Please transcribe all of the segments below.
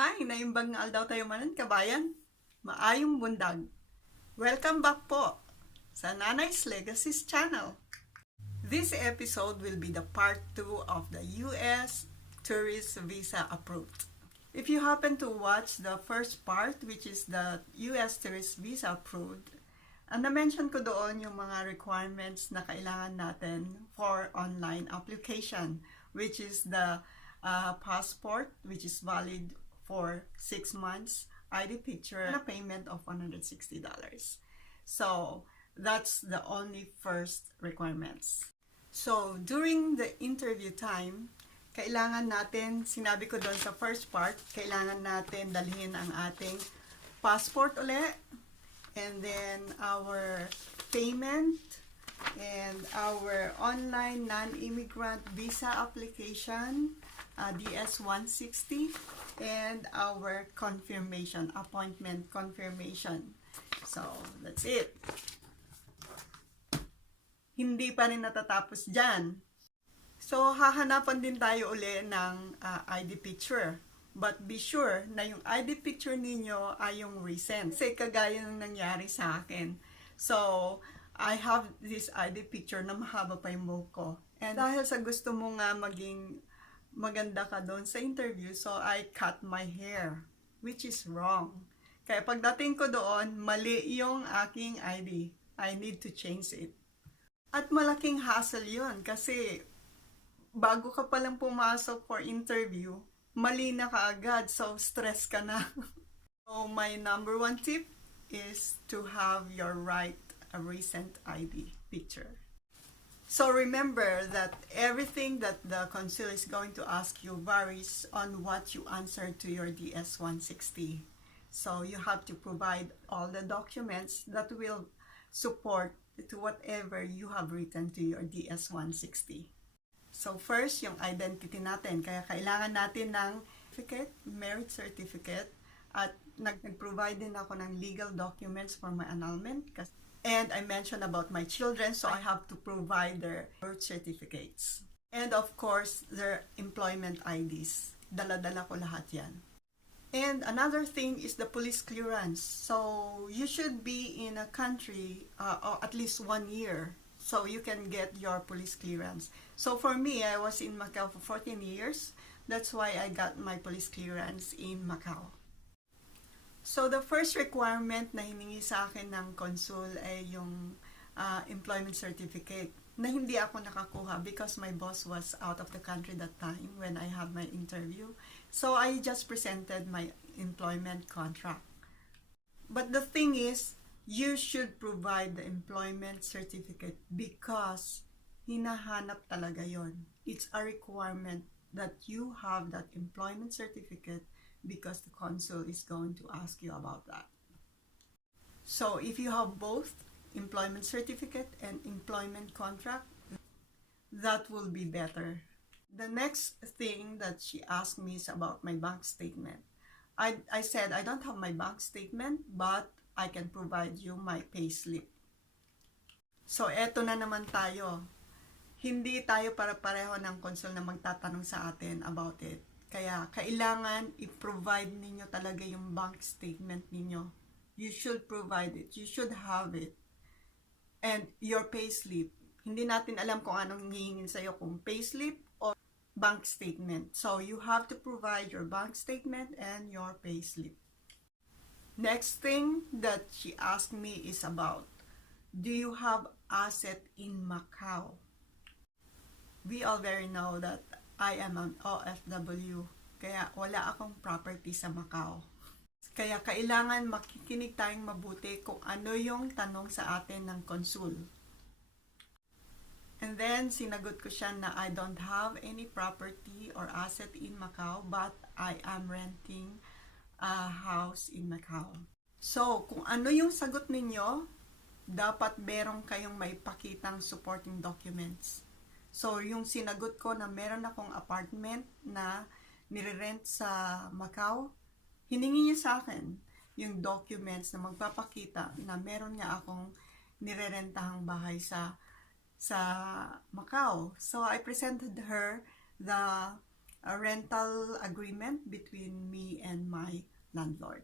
Hi, naimbag nga aldaw tayo manan, kabayan. Maayong bundag. Welcome back po sa Nanay's Legacies channel. This episode will be the part 2 of the US tourist visa approved. If you happen to watch the first part, which is the US tourist visa approved, na-mention ko doon yung mga requirements na kailangan natin for online application, which is the passport, which is valid for 6 months, ID picture, and a payment of $160. So, that's the only first requirements. So, during the interview time, kailangan natin, sinabi ko doon sa first part, kailangan natin dalhin ang ating passport ulit, and then our payment, and our online non-immigrant visa application, DS-160, and our confirmation, appointment confirmation. So, that's it. Hindi pa rin natatapos dyan. So, hahanapan din tayo uli ng ID picture. But be sure na yung ID picture ninyo ay yung recent. Kasi kagaya ng nangyari sa akin. So, I have this ID picture na mahaba pa yung buhok ko. And dahil sa gusto mo nga maging maganda ka doon sa interview, so I cut my hair, which is wrong. Kaya pagdating ko doon, mali yung aking ID. I need to change it. At malaking hassle yun kasi bago ka palang pumasok for interview, mali na kaagad, so stress ka na. So my number one tip is to have your recent ID picture. So remember that everything that the consul is going to ask you varies on what you answer to your DS-160. So you have to provide all the documents that will support to whatever you have written to your DS-160. So first, yung identity natin. Kaya kailangan natin ng certificate, merit certificate, at nag-provide din ako ng legal documents for my annulment. And I mentioned about my children, so I have to provide their birth certificates. And of course, their employment IDs. Dala-dala ko lahat yan. And another thing is the police clearance. So you should be in a country at least 1 year, so you can get your police clearance. So for me, I was in Macau for 14 years. That's why I got my police clearance in Macau. So the first requirement na hiningi sa akin ng consul ay yung employment certificate na hindi ako nakakuha because my boss was out of the country that time when I had my interview. So I just presented my employment contract. But the thing is, you should provide the employment certificate because hinahanap talaga yon. It's a requirement that you have that employment certificate because the consul is going to ask you about that. So if you have both employment certificate and employment contract, that will be better. The next thing that she asked me is about my bank statement. I said I don't have my bank statement, but I can provide you my payslip. So eto na naman tayo. Hindi tayo para-pareho ng consul na magtatanong sa atin about it. Kaya kailangan i-provide ninyo talaga yung bank statement ninyo. You should provide it. You should have it. And your payslip. Hindi natin alam kung anong hihingin sa'yo, kung payslip or bank statement. So you have to provide your bank statement and your payslip. Next thing that she asked me is about, do you have asset in Macau? We all very know that I am an OFW, kaya wala akong property sa Macau. Kaya kailangan makikinig tayong mabuti kung ano yung tanong sa atin ng consul. And then, sinagot ko siya na I don't have any property or asset in Macau, but I am renting a house in Macau. So, kung ano yung sagot ninyo, dapat meron kayong maipakitang supporting documents. So, yung sinagot ko na meron akong apartment na nire-rent sa Macau, hiningi niya sa akin yung documents na magpapakita na meron nga akong nire-rentahang bahay sa Macau. So, I presented her the a rental agreement between me and my landlord.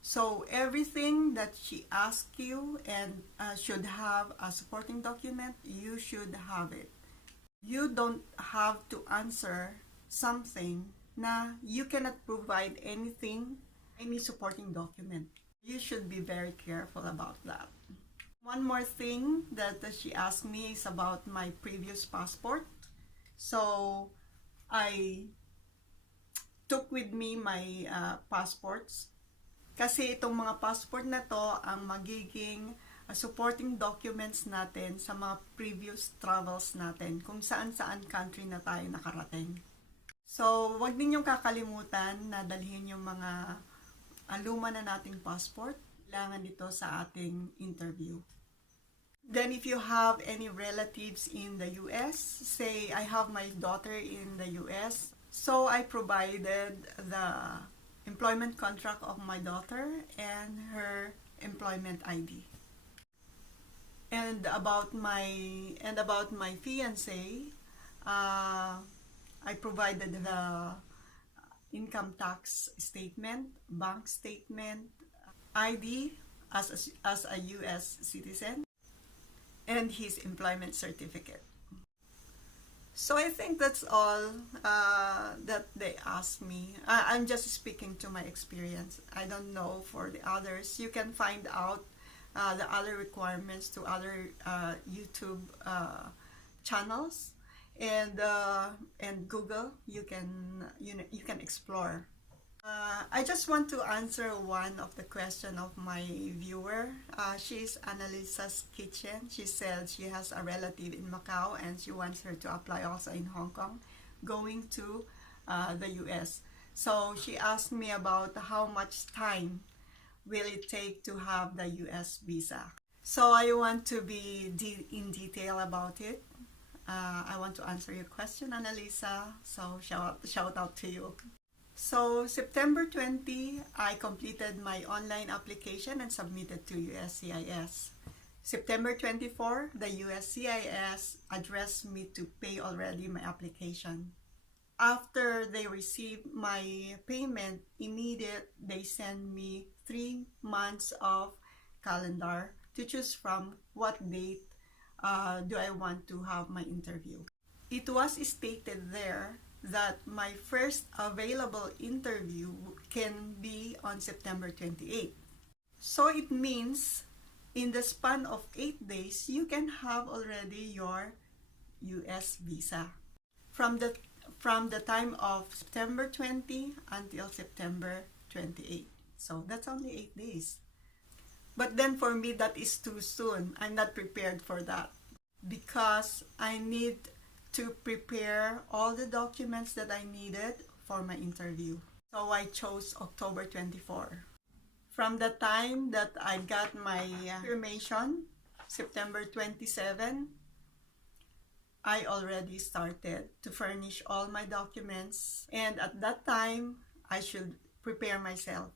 So everything that she asks you and should have a supporting document, you should have it. You don't have to answer something na you cannot provide anything, any supporting document. You should be very careful about that. One more thing that she asked me is about my previous passport. So I took with me my passports. Kasi itong mga passport na to ang magiging supporting documents natin sa mga previous travels natin, kung saan-saan country na tayo nakarating. So, wag ninyong kakalimutan na dalhin yung mga luma na nating passport. Kailangan dito sa ating interview. Then, if you have any relatives in the US, say I have my daughter in the US, so I provided the employment contract of my daughter and her employment ID. And about my fiance, I provided the income tax statement, bank statement, ID as a US citizen, and his employment certificate. So I think that's all that they asked me. I'm just speaking to my experience. I don't know for the others. You can find out the other requirements to other YouTube channels and Google. You can explore. I just want to answer one of the question of my viewer. She's Annalisa's Kitchen. She said she has a relative in Macau and she wants her to apply also in Hong Kong, going to the US. So she asked me about how much time will it take to have the US visa. So I want to be in detail about it. I want to answer your question, Annalisa. So shout out to you. So September 20, I completed my online application and submitted to USCIS. September 24, the USCIS addressed me to pay already my application. After they received my payment, they send me 3 months of calendar to choose from what date do I want to have my interview. It was stated there that my first available interview can be on September 28. So it means in the span of 8 days, you can have already your US visa. From the time of September 20 until September 28. So that's only 8 days. But then for me, that is too soon. I'm not prepared for that because I need to prepare all the documents that I needed for my interview. So I chose October 24. From the time that I got my confirmation, September 27, I already started to furnish all my documents. And at that time, I should prepare myself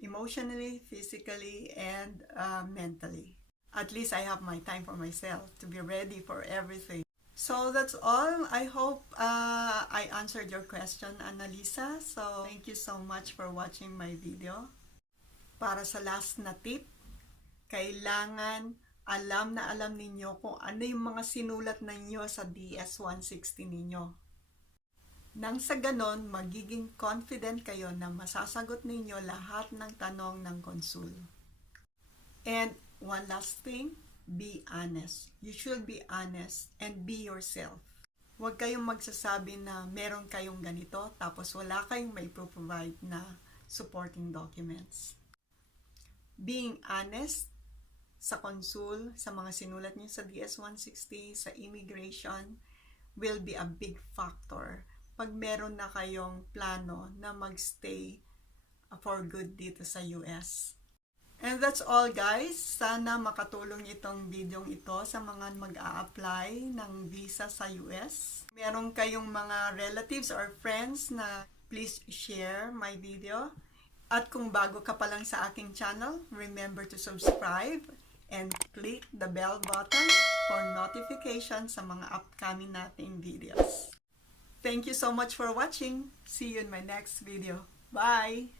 emotionally, physically, and mentally. At least I have my time for myself to be ready for everything. So that's all. I hope I answered your question, Annalisa. So thank you so much for watching my video. Para sa last na tip, kailangan alam ninyo kung ano yung mga sinulat ninyo sa DS-160 ninyo. Nang sa ganon, magiging confident kayo na masasagot ninyo lahat ng tanong ng konsul. And one last thing, be honest. You should be honest and be yourself. Huwag kayong magsasabi na meron kayong ganito tapos wala kayong may provide na supporting documents. Being honest sa konsul, sa mga sinulat niyo sa DS-160, sa immigration, will be a big factor pag meron na kayong plano na magstay for good dito sa US. And that's all guys. Sana makatulong itong video ito sa mga mag-a-apply ng visa sa US. Meron kayong mga relatives or friends na please share my video. At kung bago ka pa lang sa aking channel, remember to subscribe and click the bell button for notification sa mga upcoming nating videos. Thank you so much for watching. See you in my next video. Bye!